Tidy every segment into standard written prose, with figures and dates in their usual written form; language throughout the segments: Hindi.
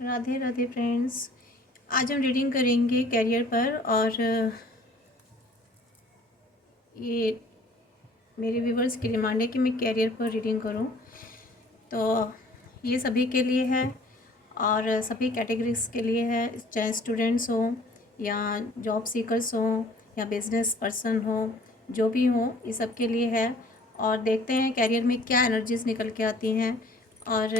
राधे राधे फ्रेंड्स। आज हम रीडिंग करेंगे कैरियर पर। और ये मेरे व्यूवर्स की डिमांड है कि मैं कैरियर पर रीडिंग करूं, तो ये सभी के लिए है और सभी कैटेगरीज के लिए है, चाहे स्टूडेंट्स हों या जॉब सीकर्स हों या बिजनेस पर्सन हो, जो भी हो, ये सब के लिए है। और देखते हैं कैरियर में क्या एनर्जीज निकल के आती हैं और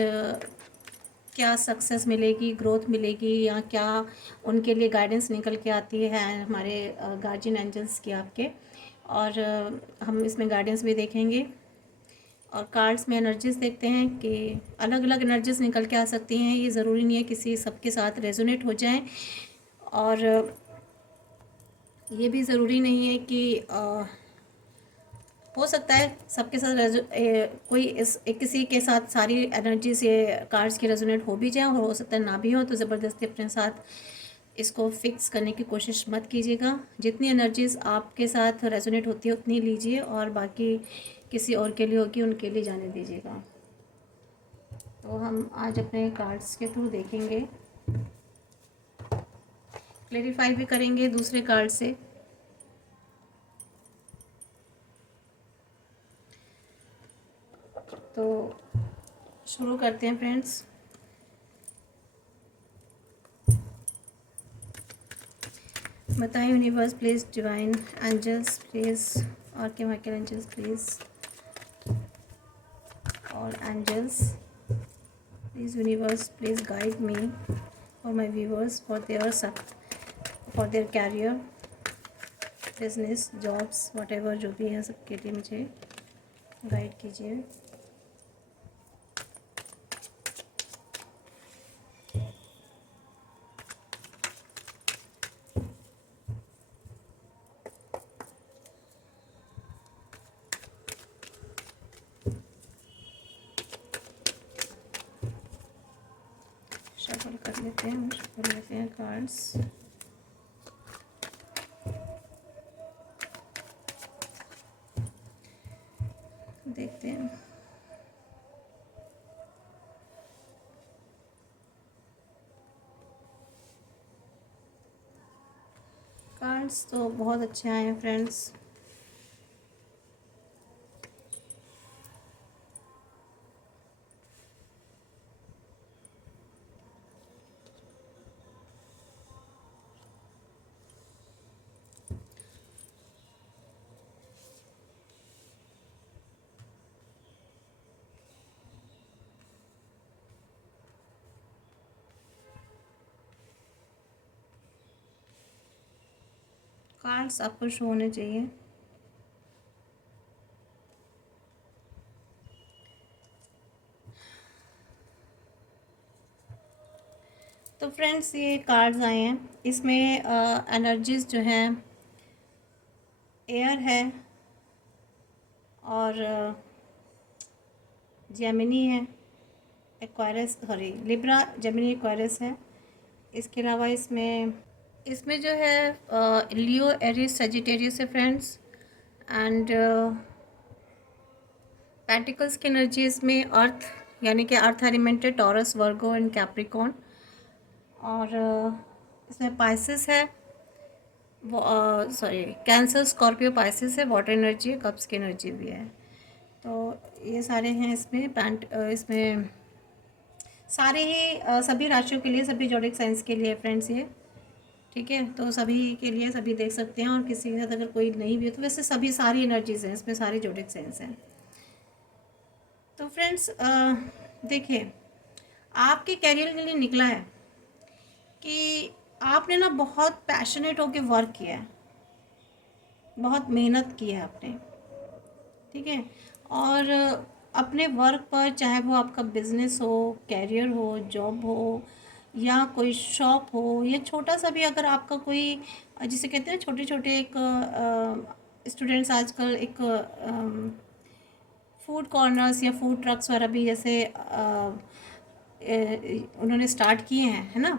क्या सक्सेस मिलेगी, ग्रोथ मिलेगी, या क्या उनके लिए गाइडेंस निकल के आती है हमारे गार्जियन एंजल्स की आपके। और हम इसमें गाइडेंस भी देखेंगे और कार्ड्स में एनर्जीज देखते हैं कि अलग अलग एनर्जीज निकल के आ सकती हैं। ये ज़रूरी नहीं है किसी सबके साथ रेजोनेट हो जाएं, और ये भी ज़रूरी नहीं है कि हो सकता है सबके साथ कोई किसी के साथ सारी एनर्जीज ये कार्ड्स की रेजोनेट हो भी जाए, और हो सकता है ना भी हो। तो ज़बरदस्ती अपने साथ इसको फिक्स करने की कोशिश मत कीजिएगा। जितनी एनर्जीज आपके साथ रेजोनेट होती है उतनी लीजिए, और बाकी किसी और के लिए होगी उनके लिए जाने दीजिएगा। तो हम आज अपने कार्ड्स के थ्रू देखेंगे, क्लेरिफाई भी करेंगे दूसरे कार्ड से। तो शुरू करते हैं फ्रेंड्स। बताएं universe please, divine angels please, और के माइकल एंजल्स प्लीज़, और angels please, universe please guide me और my viewers for their career, business, jobs, whatever जो भी है सबके लिए मुझे गाइड कीजिए। शफल कर लेते हैं, शफल लेते हैं कार्ड्स। देखते हैं। कार्ड्स तो बहुत अच्छे आए हैं फ्रेंड्स। कार्ड्स आपको शो होने चाहिए। तो फ्रेंड्स ये कार्ड्स आए हैं, इसमें एनर्जीज जो हैं एयर है और जेमिनी है, एक्वायरस, सॉरी लिब्रा, जेमिनी, एक्वायरस है। इसके अलावा इसमें जो है लियो, एरिस, सजिटेरियस है फ्रेंड्स। एंड पेंटिकल्स की एनर्जी इसमें अर्थ, यानी कि अर्थ एलिमेंट है, टॉरस, वर्गो एंड कैप्रिकॉन। और इसमें पाइसिस है, सॉरी कैंसर, स्कॉर्पियो, पाइसिस है, वाटर एनर्जी है, कप्स की एनर्जी भी है। तो ये सारे हैं इसमें सारे ही सभी राशियों के लिए, सभी जोडिक साइंस के लिए फ्रेंड्स ये, ठीक है। तो सभी के लिए सभी देख सकते हैं, और किसी के साथ अगर कोई नहीं भी हो तो वैसे सभी सारी एनर्जीज हैं इसमें, सारे जोडिक साइंस हैं। तो फ्रेंड्स देखिए, आपके कैरियर के लिए निकला है कि आपने ना बहुत पैशनेट होकर वर्क किया है, बहुत मेहनत की है आपने, ठीक है। और अपने वर्क पर, चाहे वो आपका बिजनेस हो, कैरियर हो, जॉब हो, या कोई शॉप हो, या छोटा सा भी अगर आपका कोई, जिसे कहते हैं छोटे छोटे, एक स्टूडेंट्स आजकल एक फूड कॉर्नर्स या फूड ट्रक्स वगैरह भी जैसे उन्होंने स्टार्ट किए हैं, है ना।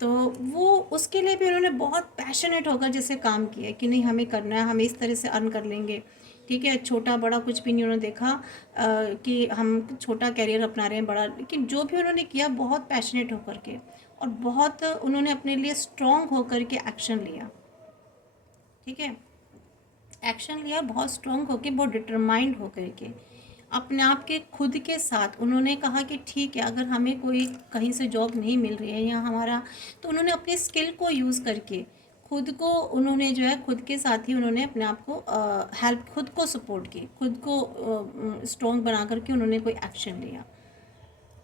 तो वो उसके लिए भी उन्होंने बहुत पैशनेट होकर जैसे काम किया कि नहीं हमें करना है, हमें इस तरह से अर्न कर लेंगे, ठीक है, छोटा बड़ा कुछ भी नहीं उन्होंने देखा कि हम छोटा कैरियर अपना रहे हैं बड़ा, लेकिन जो भी उन्होंने किया बहुत पैशनेट होकर के और बहुत उन्होंने अपने लिए स्ट्रॉन्ग होकर के एक्शन लिया। ठीक है, एक्शन लिया बहुत स्ट्रॉन्ग होकर, बहुत डिटरमाइंड होकर के अपने आप के खुद के साथ उन्होंने कहा कि ठीक है, अगर हमें कोई कहीं से जॉब नहीं मिल रही है या हमारा, तो उन्होंने अपनी स्किल को यूज़ करके खुद को उन्होंने जो है खुद के साथ ही उन्होंने अपने आप को हेल्प, खुद को सपोर्ट की, खुद को स्ट्रॉन्ग बना करके उन्होंने कोई एक्शन लिया।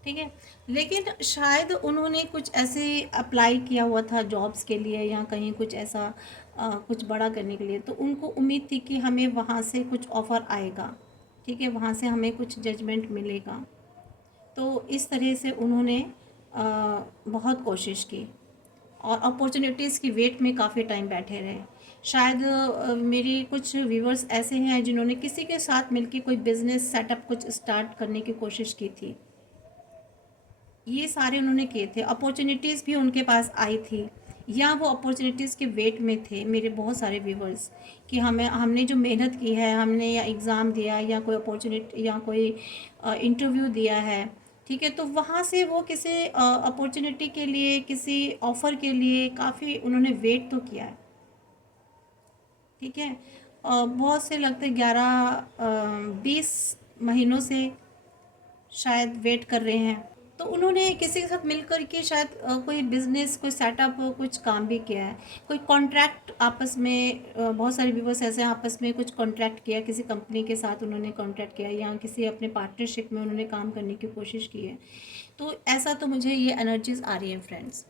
ठीक है, लेकिन शायद उन्होंने कुछ ऐसे अप्लाई किया हुआ था जॉब्स के लिए या कहीं कुछ ऐसा कुछ बड़ा करने के लिए, तो उनको उम्मीद थी कि हमें वहाँ से कुछ ऑफ़र आएगा। ठीक है, वहाँ से हमें कुछ जजमेंट मिलेगा। तो इस तरह से उन्होंने बहुत कोशिश की और अपॉर्चुनिटीज़ की वेट में काफ़ी टाइम बैठे रहे। शायद मेरी कुछ व्यूवर्स ऐसे हैं जिन्होंने किसी के साथ मिलकर कोई बिज़नेस सेटअप कुछ स्टार्ट करने की कोशिश की थी। ये सारे उन्होंने किए थे, अपॉर्चुनिटीज़ भी उनके पास आई थी या वो अपॉर्चुनिटीज़ के वेट में थे मेरे बहुत सारे व्यूवर्स, कि हमने जो मेहनत की है, हमने या एग्ज़ाम दिया या कोई अपॉर्चुनिटी या कोई इंटरव्यू दिया है। ठीक है, तो वहाँ से वो किसी अपॉर्चुनिटी के लिए, किसी ऑफ़र के लिए काफ़ी उन्होंने वेट तो किया है। ठीक है, बहुत से लगते 11-20 महीनों से शायद वेट कर रहे हैं। तो उन्होंने किसी के साथ मिल कर के शायद कोई बिज़नेस, कोई सेटअप, कुछ काम भी किया है, कोई कॉन्ट्रैक्ट आपस में, बहुत सारे व्यूवर्स ऐसे आपस में कुछ कॉन्ट्रैक्ट किया, किसी कंपनी के साथ उन्होंने कॉन्ट्रैक्ट किया या किसी अपने पार्टनरशिप में उन्होंने काम करने की कोशिश की है। तो ऐसा तो मुझे ये एनर्जीज़ आ रही हैं फ्रेंड्स।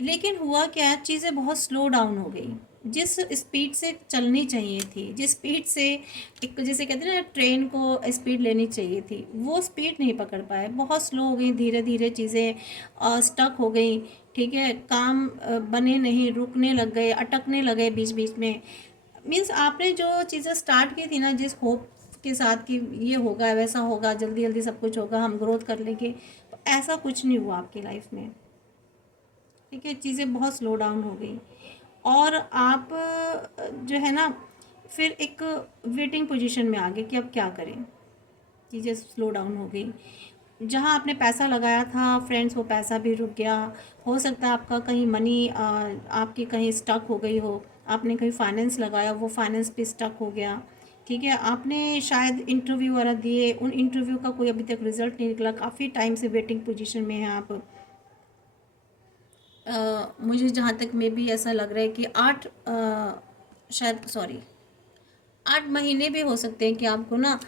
लेकिन हुआ क्या, चीज़ें बहुत स्लो डाउन हो गई। जिस स्पीड से चलनी चाहिए थी, जिस स्पीड से एक जैसे कहते हैं ना ट्रेन को स्पीड लेनी चाहिए थी, वो स्पीड नहीं पकड़ पाए, बहुत स्लो हो गई, धीरे धीरे चीज़ें स्टक हो गई। ठीक है, काम बने नहीं, रुकने लग गए, अटकने लगे बीच बीच में। मीन्स आपने जो चीज़ें स्टार्ट की थी ना, जिस होप के साथ कि ये होगा, वैसा होगा, जल्दी जल्दी सब कुछ होगा, हम ग्रोथ कर लेंगे, तो ऐसा कुछ नहीं हुआ आपकी लाइफ में। ठीक है, चीज़ें बहुत स्लो डाउन हो गई और आप जो है ना फिर एक वेटिंग पोजीशन में आ गए कि अब क्या करें। चीज़ें स्लो डाउन हो गई, जहाँ आपने पैसा लगाया था फ्रेंड्स, वो पैसा भी रुक गया। हो सकता है आपका कहीं मनी आपकी कहीं स्टक हो गई हो, आपने कहीं फाइनेंस लगाया, वो फाइनेंस भी स्टक हो गया। ठीक है, आपने शायद इंटरव्यू वगैरह दिए, उन इंटरव्यू का कोई अभी तक रिज़ल्ट नहीं निकला, काफ़ी टाइम से वेटिंग पोजीशन में हैं आप। मुझे जहाँ तक मे बी ऐसा लग रहा है कि 8 महीने भी हो सकते हैं कि आपको ना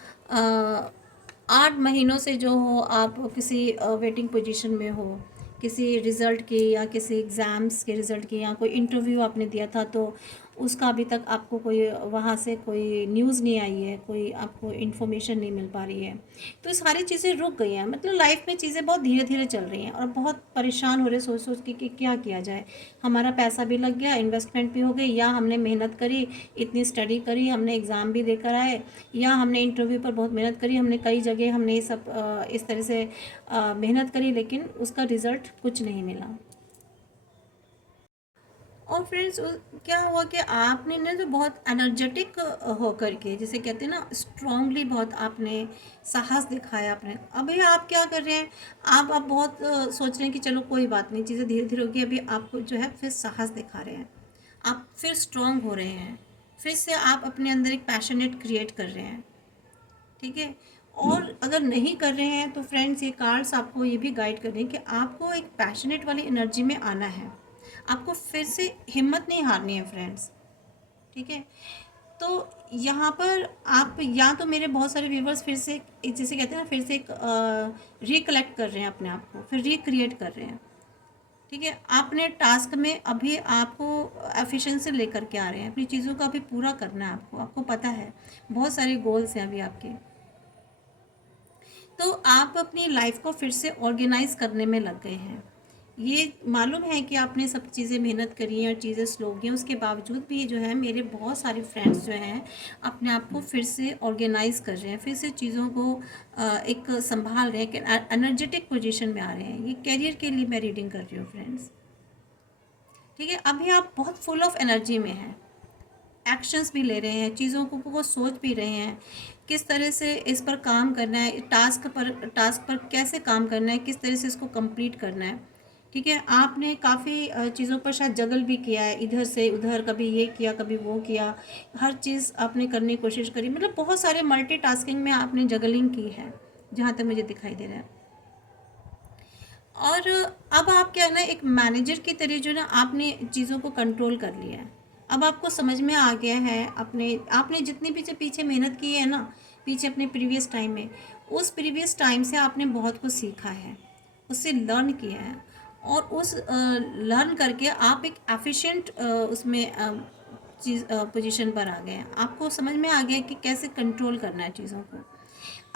8 महीनों से जो हो आप किसी वेटिंग पोजीशन में हो, किसी रिज़ल्ट की या किसी एग्ज़ाम्स के रिज़ल्ट की, या कोई इंटरव्यू आपने दिया था तो उसका अभी तक आपको कोई वहाँ से कोई न्यूज़ नहीं आई है, कोई आपको इन्फॉर्मेशन नहीं मिल पा रही है। तो ये सारी चीज़ें रुक गई हैं, मतलब लाइफ में चीज़ें बहुत धीरे धीरे चल रही हैं और बहुत परेशान हो रहे सोच सोच के कि क्या किया जाए। हमारा पैसा भी लग गया, इन्वेस्टमेंट भी हो गई, या हमने मेहनत करी, इतनी स्टडी करी, हमने एग्ज़ाम भी देकर आए, या हमने इंटरव्यू पर बहुत मेहनत करी, हमने कई जगह हमने ये सब इस तरह से मेहनत करी, लेकिन उसका रिज़ल्ट कुछ नहीं मिला। और फ्रेंड्स क्या हुआ कि आपने ना जो बहुत एनर्जेटिक होकर के, जैसे कहते हैं ना स्ट्रांगली, बहुत आपने साहस दिखाया अपने। अभी आप क्या कर रहे हैं, आप बहुत सोच रहे हैं कि चलो कोई बात नहीं, चीज़ें धीरे धीरे होगी, अभी आपको जो है फिर साहस दिखा रहे हैं, आप फिर स्ट्रांग हो रहे हैं, फिर से आप अपने अंदर एक पैशनेट क्रिएट कर रहे हैं। ठीक है, और अगर नहीं कर रहे हैं तो फ्रेंड्स ये कार्ड्स आपको ये भी गाइड कर रहे हैं कि आपको एक पैशनेट वाली एनर्जी में आना है, आपको फिर से हिम्मत नहीं हारनी है फ्रेंड्स। ठीक है, तो यहाँ पर आप या तो मेरे बहुत सारे व्यूवर्स फिर से जैसे कहते हैं ना फिर से एक रिकलेक्ट कर रहे हैं अपने आप को, फिर रिक्रिएट कर रहे हैं। ठीक है, आपने टास्क में अभी आपको एफिशिएंसी लेकर के आ रहे हैं, अपनी चीज़ों को अभी पूरा करना है आपको, आपको पता है बहुत सारे गोल्स हैं अभी आपके। तो आप अपनी लाइफ को फिर से ऑर्गेनाइज करने में लग गए हैं। ये मालूम है कि आपने सब चीज़ें मेहनत करी हैं और चीज़ें स्लो गई, उसके बावजूद भी जो है मेरे बहुत सारे फ्रेंड्स जो हैं अपने आप को फिर से ऑर्गेनाइज कर रहे हैं, फिर से चीज़ों को एक संभाल रहे हैं, कि एनर्जेटिक पोजीशन में आ रहे हैं। ये कैरियर के लिए मैं रीडिंग कर रही हूँ फ्रेंड्स। ठीक है, अभी आप बहुत फुल ऑफ एनर्जी में हैं, एक्शंस भी ले रहे हैं, चीज़ों को वो सोच भी रहे हैं, किस तरह से इस पर काम करना है, टास्क पर कैसे काम करना है, किस तरह से इसको कंप्लीट करना है। ठीक है, आपने काफ़ी चीज़ों पर शायद जगल भी किया है, इधर से उधर, कभी ये किया कभी वो किया, हर चीज़ आपने करने की कोशिश करी, मतलब बहुत सारे मल्टीटास्किंग में आपने जगलिंग की है, जहाँ तक मुझे दिखाई दे रहा है। और अब आप क्या है ना, एक मैनेजर की तरह जो ना आपने चीज़ों को कंट्रोल कर लिया है। अब आपको समझ में आ गया है, अपने आपने जितनी पीछे पीछे मेहनत की है ना, पीछे अपने प्रीवियस टाइम में, उस प्रीवियस टाइम से आपने बहुत कुछ सीखा है, उससे लर्न किया है, और उस लर्न करके आप एक एफिशिएंट उसमें चीज़ पोजीशन पर आ गए हैं। आपको समझ में आ गया है कि कैसे कंट्रोल करना है चीज़ों को।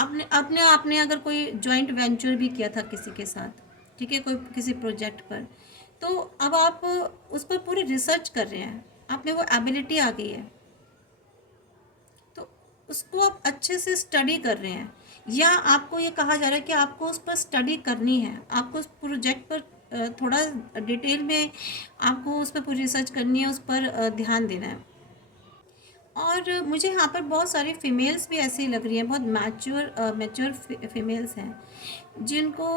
अपने अपने आपने अगर कोई जॉइंट वेंचर भी किया था किसी के साथ, ठीक है, कोई किसी प्रोजेक्ट पर, तो अब आप उस पर पूरी रिसर्च कर रहे हैं, आप में वो एबिलिटी आ गई है, तो उसको आप अच्छे से स्टडी कर रहे हैं, या आपको ये कहा जा रहा है कि आपको उस पर स्टडी करनी है, आपको उस प्रोजेक्ट पर थोड़ा डिटेल में आपको उस पर पूरी रिसर्च करनी है, उस पर ध्यान देना है। और मुझे यहाँ पर बहुत सारी फ़ीमेल्स भी ऐसी लग रही हैं, बहुत मैच्योर फीमेल्स हैं, जिनको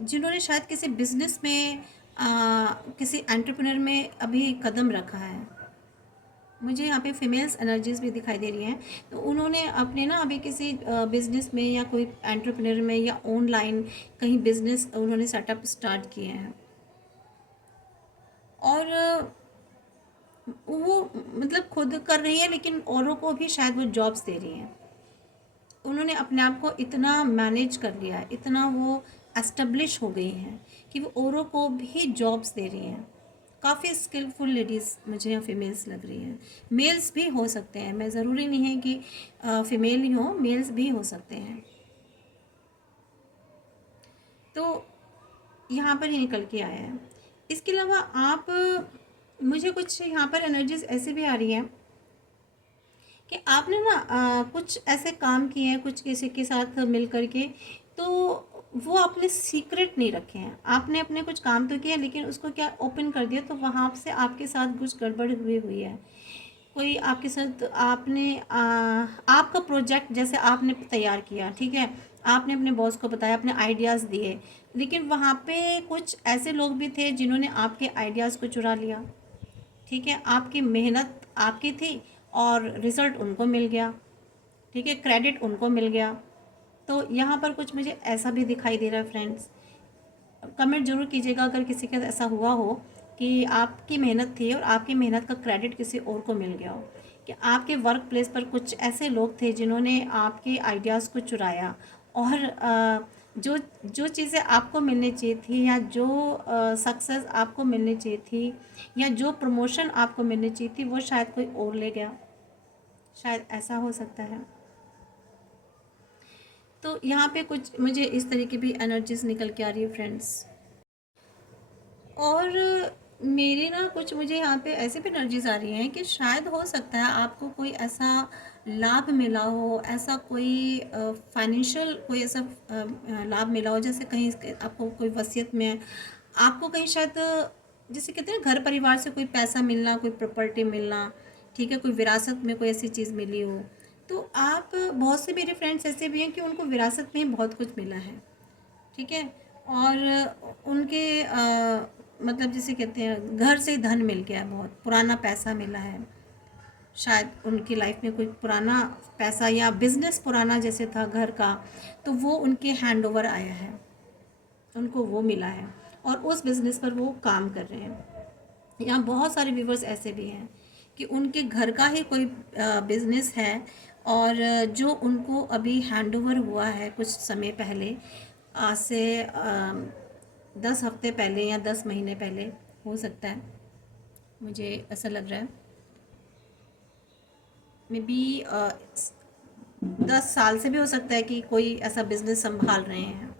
जिन्होंने शायद किसी बिजनेस में किसी एंटरप्रेन्योर में अभी कदम रखा है। मुझे यहाँ पे फीमेल्स एनर्जीज भी दिखाई दे रही हैं, तो उन्होंने अपने ना अभी किसी बिजनेस में या कोई एंटरप्रेन्योर में या ऑनलाइन कहीं बिजनेस उन्होंने सेटअप स्टार्ट किए हैं, और वो मतलब खुद कर रही है, लेकिन औरों को भी शायद वो जॉब्स दे रही हैं। उन्होंने अपने आप को इतना मैनेज कर लिया है, इतना वो एस्टेब्लिश हो गई हैं कि वो औरों को भी जॉब्स दे रही हैं। काफ़ी स्किलफुल लेडीज़ मुझे यहाँ फीमेल्स लग रही हैं। मेल्स भी हो सकते हैं, मैं ज़रूरी नहीं है कि फीमेल ही हो, मेल्स भी हो सकते हैं। तो यहाँ पर ही निकल के आया है। इसके अलावा आप मुझे कुछ यहाँ पर एनर्जीज ऐसे भी आ रही हैं कि आपने ना कुछ ऐसे काम किए हैं कुछ किसी के साथ मिल कर के, तो वो आपने सीक्रेट नहीं रखे हैं। आपने अपने कुछ काम तो किया, लेकिन उसको क्या ओपन कर दिया, तो वहाँ से आपके साथ कुछ गड़बड़ हुई हुई है। कोई आपके साथ आपने आपका प्रोजेक्ट जैसे आपने तैयार किया, ठीक है, आपने अपने बॉस को बताया, अपने आइडियाज़ दिए, लेकिन वहाँ पे कुछ ऐसे लोग भी थे जिन्होंने आपके आइडियाज़ को चुरा लिया। ठीक है, आपकी मेहनत आपकी थी और रिज़ल्ट उनको मिल गया, ठीक है, क्रेडिट उनको मिल गया। तो यहाँ पर कुछ मुझे ऐसा भी दिखाई दे रहा है फ्रेंड्स। कमेंट जरूर कीजिएगा अगर किसी का ऐसा हुआ हो कि आपकी मेहनत थी और आपकी मेहनत का क्रेडिट किसी और को मिल गया हो, कि आपके वर्क प्लेस पर कुछ ऐसे लोग थे जिन्होंने आपके आइडियाज़ को चुराया, और जो जो चीज़ें आपको मिलनी चाहिए थी, या जो सक्सेस आपको मिलनी चाहिए थी, या जो प्रमोशन आपको मिलनी चाहिए थी, वो शायद कोई और ले गया। शायद ऐसा हो सकता है। तो यहाँ पे कुछ मुझे इस तरीके भी एनर्जीज निकल के आ रही है फ्रेंड्स। और मेरी ना कुछ मुझे यहाँ पे ऐसे भी एनर्जीज आ रही हैं कि शायद हो सकता है आपको कोई ऐसा लाभ मिला हो, ऐसा कोई फाइनेंशियल कोई ऐसा लाभ मिला हो, जैसे कहीं आपको कोई वसीयत में आपको कहीं शायद, जैसे कहते हैं घर परिवार से कोई पैसा मिलना, कोई प्रॉपर्टी मिलना, ठीक है, कोई विरासत में कोई ऐसी चीज़ मिली हो। तो आप बहुत से मेरे फ्रेंड्स ऐसे भी हैं कि उनको विरासत में ही बहुत कुछ मिला है, ठीक है, और उनके मतलब जिसे कहते हैं घर से धन मिल गया है, बहुत पुराना पैसा मिला है, शायद उनकी लाइफ में कोई पुराना पैसा या बिजनेस पुराना जैसे था घर का, तो वो उनके हैंड ओवर आया है, उनको वो मिला है, और उस बिज़नेस पर वो काम कर रहे हैं। यहाँ बहुत सारे व्यूवर्स ऐसे भी हैं कि उनके घर का ही कोई बिज़नेस है, और जो उनको अभी हैंड ओवर हुआ है कुछ समय पहले, आज से 10 हफ्ते पहले या 10 महीने पहले हो सकता है, मुझे ऐसा लग रहा है। मे बी 10 साल से भी हो सकता है कि कोई ऐसा बिज़नेस संभाल रहे हैं,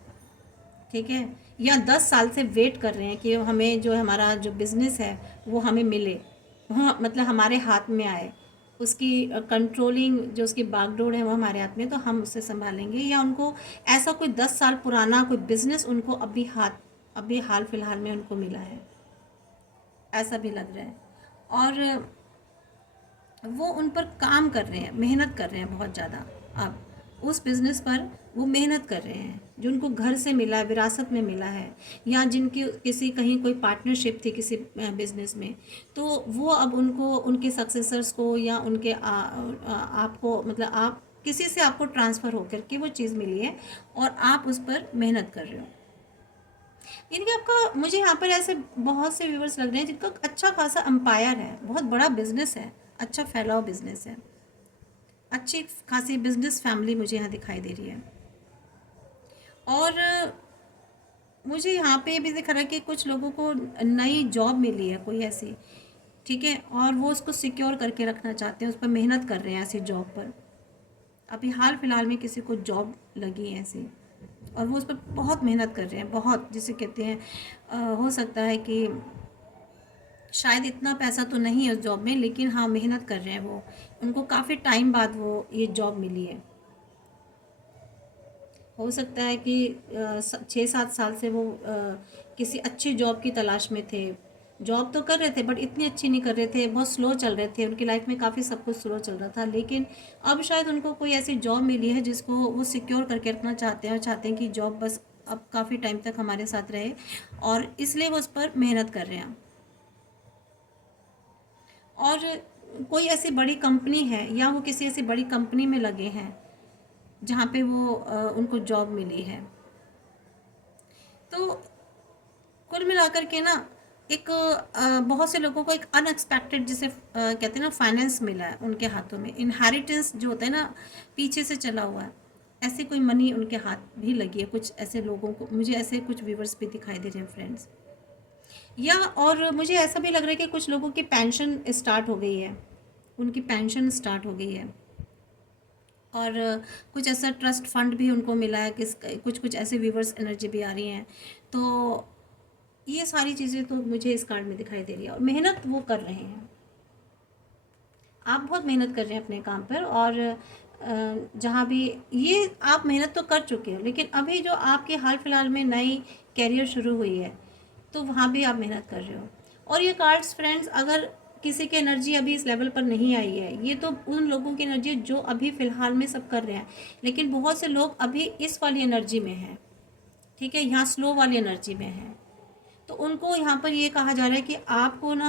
ठीक है, या 10 साल से वेट कर रहे हैं कि हमें जो हमारा जो बिज़नेस है वो हमें मिले, हाँ, मतलब हमारे हाथ में आए, उसकी कंट्रोलिंग जो उसकी बागडोर है वो हमारे हाथ में, तो हम उसे संभालेंगे। या उनको ऐसा कोई 10 साल पुराना कोई बिज़नेस उनको अभी हाल फिलहाल में उनको मिला है, ऐसा भी लग रहा है। और वो उन पर काम कर रहे हैं, मेहनत कर रहे हैं बहुत ज़्यादा। अब उस बिज़नेस पर वो मेहनत कर रहे हैं, जो उनको घर से मिला है, विरासत में मिला है, या जिनकी किसी कहीं कोई पार्टनरशिप थी किसी बिज़नेस में, तो वो अब उनको उनके सक्सेसर्स को या उनके आपको मतलब आप किसी से आपको ट्रांसफ़र होकर के वो चीज़ मिली है और आप उस पर मेहनत कर रहे हो। यानी कि आपका, मुझे यहाँ पर ऐसे बहुत से व्यूवर्स लग रहे हैं जिनका अच्छा खासा एम्पायर है, बहुत बड़ा बिजनेस है, अच्छा फैला हुआ बिजनेस है, अच्छी खासी बिजनेस फैमिली मुझे यहाँ दिखाई दे रही है। और मुझे यहाँ पे भी दिख रहा है कि कुछ लोगों को नई जॉब मिली है कोई ऐसी, ठीक है, और वो उसको सिक्योर करके रखना चाहते हैं, उस पर मेहनत कर रहे हैं ऐसी जॉब पर। अभी हाल फिलहाल में किसी को जॉब लगी है ऐसी, और वो उस पर बहुत मेहनत कर रहे हैं, बहुत, जिसे कहते हैं हो सकता है कि शायद इतना पैसा तो नहीं है उस जॉब में, लेकिन हाँ मेहनत कर रहे हैं वो, उनको काफ़ी टाइम बाद वो ये जॉब मिली है। हो सकता है कि 6-7 साल से वो किसी अच्छी जॉब की तलाश में थे, जॉब तो कर रहे थे बट इतनी अच्छी नहीं कर रहे थे, बहुत स्लो चल रहे थे, उनकी लाइफ में काफ़ी सब कुछ स्लो चल रहा था, लेकिन अब शायद उनको कोई ऐसी जॉब मिली है जिसको वो सिक्योर करके रखना चाहते हैं, और चाहते हैं कि जॉब बस अब काफ़ी टाइम तक हमारे साथ रहे, और इसलिए वो उस पर मेहनत कर रहे हैं। और कोई ऐसी बड़ी कंपनी है या वो किसी ऐसी बड़ी कंपनी में लगे हैं जहाँ पे वो उनको जॉब मिली है। तो कुल मिलाकर के ना एक बहुत से लोगों को एक अनएक्सपेक्टेड, जिसे कहते हैं ना, फाइनेंस मिला है उनके हाथों में, इनहेरिटेंस जो होता है ना, पीछे से चला हुआ है, ऐसे कोई मनी उनके हाथ भी लगी है। कुछ ऐसे लोगों को, मुझे ऐसे कुछ व्यूवर्स भी दिखाई दे रहे हैं फ्रेंड्स। या और मुझे ऐसा भी लग रहा है कि कुछ लोगों की पेंशन स्टार्ट हो गई है, उनकी पेंशन स्टार्ट हो गई है, और कुछ ऐसा ट्रस्ट फंड भी उनको मिला है, किस कुछ कुछ ऐसे व्यूवर्स एनर्जी भी आ रही हैं। तो ये सारी चीज़ें तो मुझे इस कार्ड में दिखाई दे रही है, और मेहनत वो कर रहे हैं, आप बहुत मेहनत कर रहे हैं अपने काम पर, और जहाँ भी ये आप मेहनत तो कर चुके हो, लेकिन अभी जो आपके हाल फिलहाल में नई कैरियर शुरू हुई है, तो वहाँ भी आप मेहनत कर रहे हो। और ये कार्ड्स फ्रेंड्स, अगर किसी की एनर्जी अभी इस लेवल पर नहीं आई है, ये तो उन लोगों की एनर्जी जो अभी फ़िलहाल में सब कर रहे हैं, लेकिन बहुत से लोग अभी इस वाली एनर्जी में हैं, ठीक है, यहाँ स्लो वाली एनर्जी में हैं। तो उनको यहाँ पर ये कहा जा रहा है कि आपको ना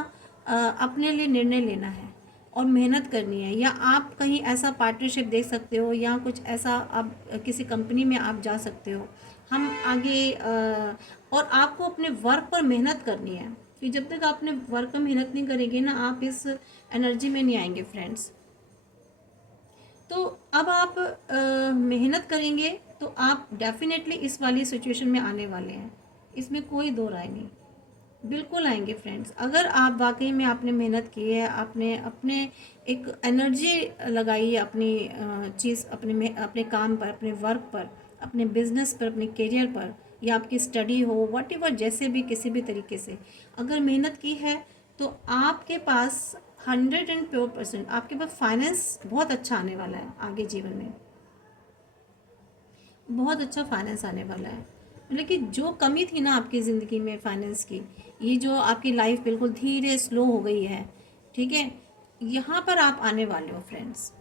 अपने लिए निर्णय लेना है और मेहनत करनी है, या आप कहीं ऐसा पार्टनरशिप देख सकते हो, या कुछ ऐसा आप किसी कंपनी में आप जा सकते हो, हम आगे और आपको अपने वर्क पर मेहनत करनी है, कि जब तक आप अपने वर्क पर मेहनत नहीं करेंगे ना, आप इस एनर्जी में नहीं आएंगे फ्रेंड्स। तो अब आप मेहनत करेंगे तो आप डेफिनेटली इस वाली सिचुएशन में आने वाले हैं, इसमें कोई दो राय नहीं, बिल्कुल आएंगे फ्रेंड्स। अगर आप वाकई में आपने मेहनत की है, आपने अपने एक एनर्जी लगाई है अपनी चीज़, अपने काम पर, अपने वर्क पर, अपने बिजनेस पर, अपने करियर पर, या आपकी स्टडी हो, वट एवर, जैसे भी किसी भी तरीके से अगर मेहनत की है, तो आपके पास 100% आपके पास फाइनेंस बहुत अच्छा आने वाला है, आगे जीवन में बहुत अच्छा फाइनेंस आने वाला है। लेकिन जो कमी थी ना आपकी ज़िंदगी में फाइनेंस की, ये जो आपकी लाइफ बिल्कुल धीरे स्लो हो गई है, ठीक है, यहाँ पर आप आने वाले हो फ्रेंड्स।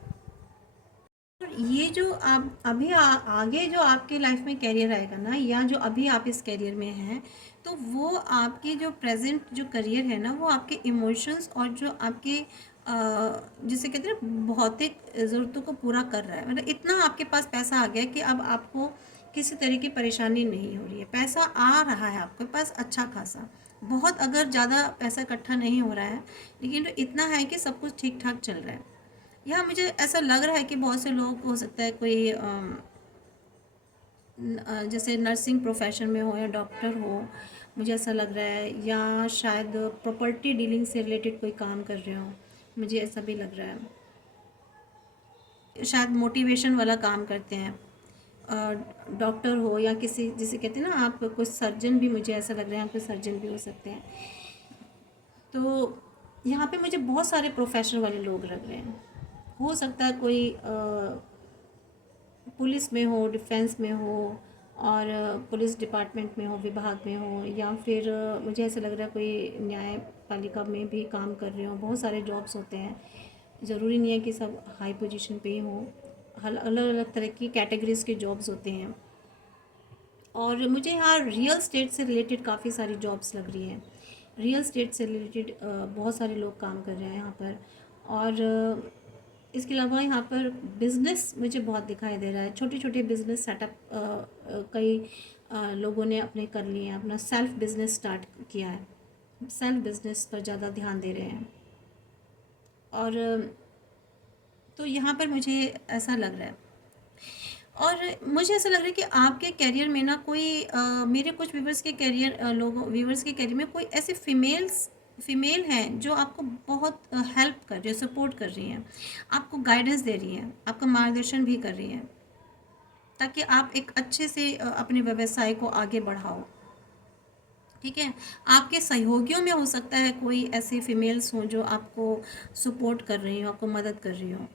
और ये जो आप अभी आगे जो आपके लाइफ में कैरियर आएगा ना, या जो अभी आप इस कैरियर में हैं, तो वो आपके जो प्रेजेंट जो करियर है ना, वो आपके इमोशंस और जो आपके जिसे कहते हैं ना, भौतिक ज़रूरतों को पूरा कर रहा है। मतलब इतना आपके पास पैसा आ गया कि अब आपको किसी तरह की परेशानी नहीं हो रही है, पैसा आ रहा है आपके पास अच्छा खासा, बहुत, अगर ज़्यादा पैसा इकट्ठा नहीं हो रहा है, लेकिन तो इतना है कि सब कुछ ठीक ठाक चल रहा है। यहाँ मुझे ऐसा लग रहा है कि बहुत से लोग, हो सकता है कोई जैसे नर्सिंग प्रोफेशन में हो या डॉक्टर हो, मुझे ऐसा लग रहा है, या शायद प्रॉपर्टी डीलिंग से रिलेटेड कोई काम कर रहे हो, मुझे ऐसा भी लग रहा है। शायद मोटिवेशन वाला काम करते हैं, डॉक्टर हो, या किसी, जिसे कहते हैं ना, आप कुछ सर्जन भी, मुझे ऐसा लग रहा है आप कोई सर्जन भी हो सकते हैं। तो यहाँ पे मुझे बहुत सारे प्रोफेशन वाले लोग लग रहे हैं। हो सकता है कोई पुलिस में हो, डिफेंस में हो, और पुलिस डिपार्टमेंट में हो, विभाग में हो, या फिर मुझे ऐसा लग रहा है कोई न्यायपालिका में भी काम कर रहे हो, बहुत सारे जॉब्स होते हैं। ज़रूरी नहीं है कि सब हाई पोजीशन पे ही हों, अलग अलग तरह की कैटेगरीज़ के जॉब्स होते हैं। और मुझे यहाँ रियल स्टेट से रिलेटेड काफ़ी सारी जॉब्स लग रही हैं। रियल स्टेट से रिलेटेड बहुत सारे लोग काम कर रहे हैं यहाँ पर। और इसके अलावा यहाँ पर बिज़नेस मुझे बहुत दिखाई दे रहा है। छोटे छोटे बिज़नेस सेटअप कई लोगों ने अपने कर लिए हैं, अपना सेल्फ बिज़नेस स्टार्ट किया है, सेल्फ बिज़नेस पर ज़्यादा ध्यान दे रहे हैं। और तो यहाँ पर मुझे ऐसा लग रहा है। और मुझे ऐसा लग रहा है कि आपके करियर में ना कोई मेरे कुछ व्यूवर्स के करियर व्यूवर्स के करियर में कोई ऐसे फीमेल हैं जो आपको बहुत हेल्प कर रही है, सपोर्ट कर रही हैं, आपको गाइडेंस दे रही हैं, आपका मार्गदर्शन भी कर रही हैं, ताकि आप एक अच्छे से अपने व्यवसाय को आगे बढ़ाओ। ठीक है, आपके सहयोगियों में हो सकता है कोई ऐसी फीमेल्स हों जो आपको सपोर्ट कर रही हो, आपको मदद कर रही हो।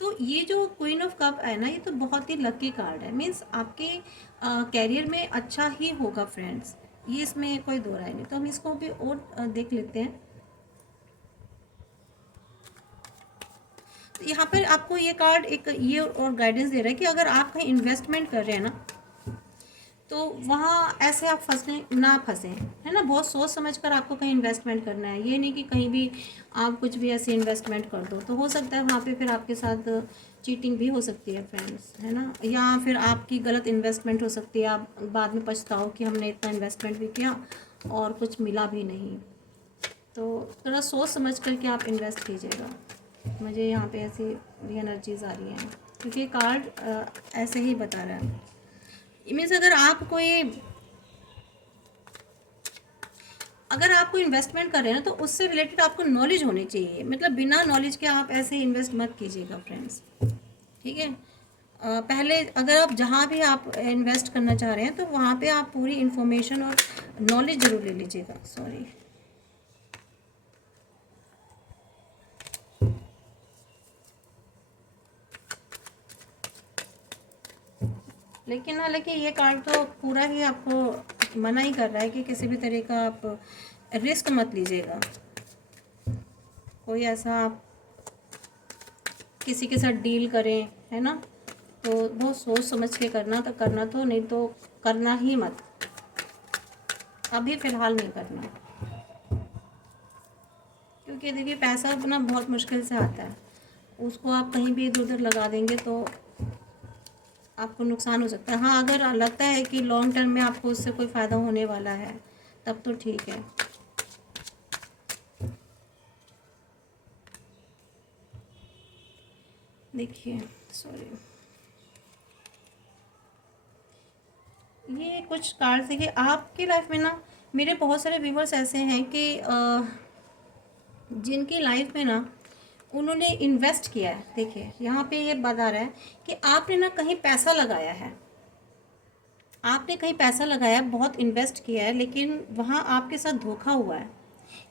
तो ये जो क्वीन ऑफ कप है ना, ये तो बहुत ही लकी कार्ड है। मीन्स आपके कैरियर में अच्छा ही होगा फ्रेंड्स, ये इसमें कोई दो राय नहीं। तो हम इसको भी और देख लेते हैं। तो यहाँ पर आपको ये कार्ड एक ये और गाइडेंस दे रहा है कि अगर आप कहीं इन्वेस्टमेंट कर रहे हैं ना, तो वहाँ ऐसे आप फंसने ना फंसें, है ना। बहुत सोच समझ कर आपको कहीं इन्वेस्टमेंट करना है। ये नहीं कि कहीं भी आप कुछ भी ऐसे इन्वेस्टमेंट कर दो, तो हो सकता है वहाँ पे फिर आपके साथ चीटिंग भी हो सकती है फ्रेंड्स, है ना। या फिर आपकी गलत इन्वेस्टमेंट हो सकती है, आप बाद में पछताओ कि हमने इतना इन्वेस्टमेंट भी किया और कुछ मिला भी नहीं। तो थोड़ा सोच समझ कर के आप इन्वेस्ट कीजिएगा। मुझे यहाँ पे ऐसी भी एनर्जीज आ रही हैं, क्योंकि कार्ड ऐसे ही बता रहा है। मीन्स अगर आप कोई इन्वेस्टमेंट कर रहे हैं ना, तो उससे रिलेटेड आपको नॉलेज होनी चाहिए। मतलब बिना नॉलेज के आप ऐसे इन्वेस्ट मत कीजिएगा फ्रेंड्स, ठीक है। पहले अगर आप जहाँ भी आप इन्वेस्ट करना चाह रहे हैं, तो वहाँ पे आप पूरी इन्फॉर्मेशन और नॉलेज ज़रूर ले लीजिएगा। सॉरी, लेकिन हालांकि ये कार्ड तो पूरा ही आपको मना ही कर रहा है कि किसी भी तरह का आप रिस्क मत लीजिएगा। कोई ऐसा आप किसी के साथ डील करें, है ना, तो बहुत सोच समझ के करना, तो करना, तो नहीं तो करना ही मत, अभी फ़िलहाल नहीं करना। क्योंकि देखिए पैसा अपना बहुत मुश्किल से आता है, उसको आप कहीं भी इधर उधर लगा देंगे तो आपको नुकसान हो सकता है। हाँ, अगर लगता है कि लॉन्ग टर्म में आपको उससे कोई फ़ायदा होने वाला है, तब तो ठीक है। देखिए, सॉरी, ये कुछ कार्ड देखिए। आपकी लाइफ में ना, मेरे बहुत सारे व्यूवर्स ऐसे हैं कि जिनकी लाइफ में ना उन्होंने इन्वेस्ट किया है। देखिए यहाँ पे ये बता रहा है कि आपने ना कहीं पैसा लगाया है, आपने कहीं पैसा लगाया, बहुत इन्वेस्ट किया है, लेकिन वहाँ आपके साथ धोखा हुआ है।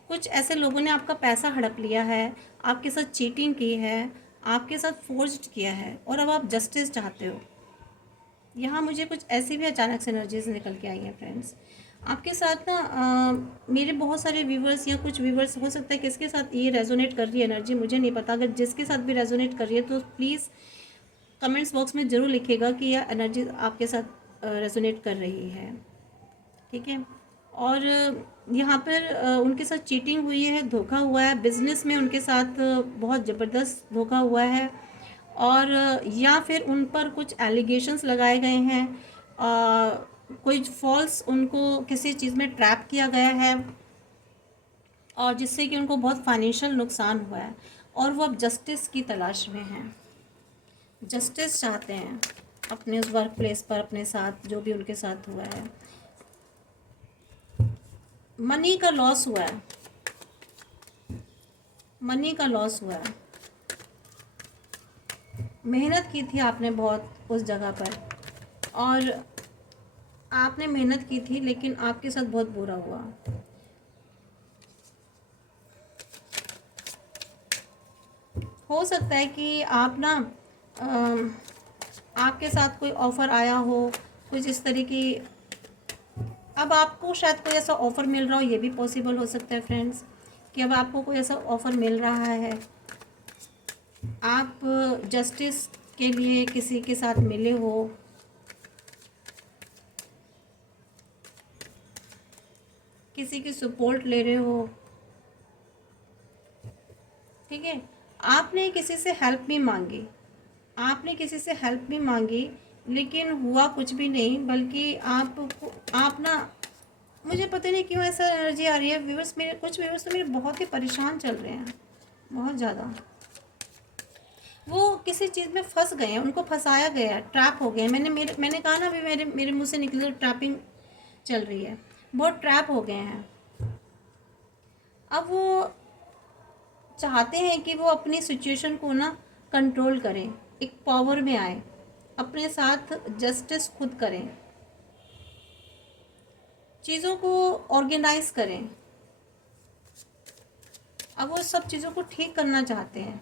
कुछ ऐसे लोगों ने आपका पैसा हड़प लिया है, आपके साथ चीटिंग की है, आपके साथ फोर्स्ड किया है, और अब आप जस्टिस चाहते हो। यहाँ मुझे कुछ ऐसी भी अचानक से एनर्जीज निकल के आई हैं फ्रेंड्स। आपके साथ ना मेरे बहुत सारे व्यूवर्स या कुछ व्यूवर्स, हो सकता है किसके साथ ये रेजोनेट कर रही है एनर्जी, मुझे नहीं पता। अगर जिसके साथ भी रेजोनेट कर रही है तो प्लीज़ कमेंट्स बॉक्स में ज़रूर लिखिएगा कि यह एनर्जी आपके साथ रेजोनेट कर रही है, ठीक है। और यहाँ पर उनके साथ चीटिंग हुई है, धोखा हुआ है, बिज़नेस में उनके साथ बहुत ज़बरदस्त धोखा हुआ है, और या फिर उन पर कुछ एलिगेशंस लगाए गए हैं, कोई फॉल्स उनको किसी चीज़ में ट्रैप किया गया है, और जिससे कि उनको बहुत फाइनेंशियल नुकसान हुआ है, और वो अब जस्टिस की तलाश में हैं, जस्टिस चाहते हैं अपने उस वर्क प्लेस पर, अपने साथ जो भी उनके साथ हुआ है। मनी का लॉस हुआ है, मनी का लॉस हुआ है। मेहनत की थी आपने बहुत उस जगह पर, और आपने मेहनत की थी, लेकिन आपके साथ बहुत बुरा हुआ। हो सकता है कि आप ना आपके साथ कोई ऑफ़र आया हो, कुछ इस तरह की, अब आपको शायद कोई ऐसा ऑफ़र मिल रहा हो, ये भी पॉसिबल हो सकता है फ्रेंड्स, कि अब आपको कोई ऐसा ऑफ़र मिल रहा है, आप जस्टिस के लिए किसी के साथ मिले हो, किसी की सपोर्ट ले रहे हो, ठीक है। आपने किसी से हेल्प भी मांगी, आपने किसी से हेल्प भी मांगी, लेकिन हुआ कुछ भी नहीं, बल्कि आप ना, मुझे पता नहीं क्यों ऐसा एनर्जी आ रही है। व्यूअर्स, मेरे कुछ व्यूअर्स तो मेरे बहुत ही परेशान चल रहे हैं, बहुत ज़्यादा। वो किसी चीज़ में फंस गए हैं, उनको फंसाया गया है, ट्रैप हो गए हैं। मैंने कहा ना, अभी मेरे मेरे मुँह से निकली तो ट्रैपिंग चल रही है, बहुत ट्रैप हो गए हैं। अब वो चाहते हैं कि वो अपनी सिचुएशन को ना कंट्रोल करें, एक पावर में आए, अपने साथ जस्टिस खुद करें, चीज़ों को ऑर्गेनाइज करें। अब वो सब चीज़ों को ठीक करना चाहते हैं।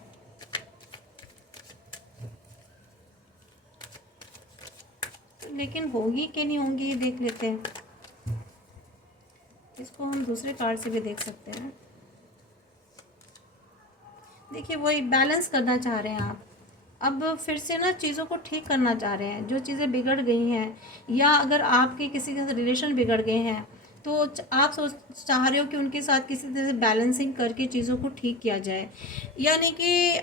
लेकिन होगी कि नहीं होंगी, ये देख लेते हैं। इसको हम दूसरे कार्ड से भी देख सकते हैं। देखिए, वही बैलेंस करना चाह रहे हैं आप। अब फिर से ना चीज़ों को ठीक करना चाह रहे हैं, जो चीज़ें बिगड़ गई हैं, या अगर आपके किसी के साथ रिलेशन बिगड़ गए हैं, तो आप चाह रहे हो कि उनके साथ किसी तरह से बैलेंसिंग करके चीज़ों को ठीक किया जाए, यानी कि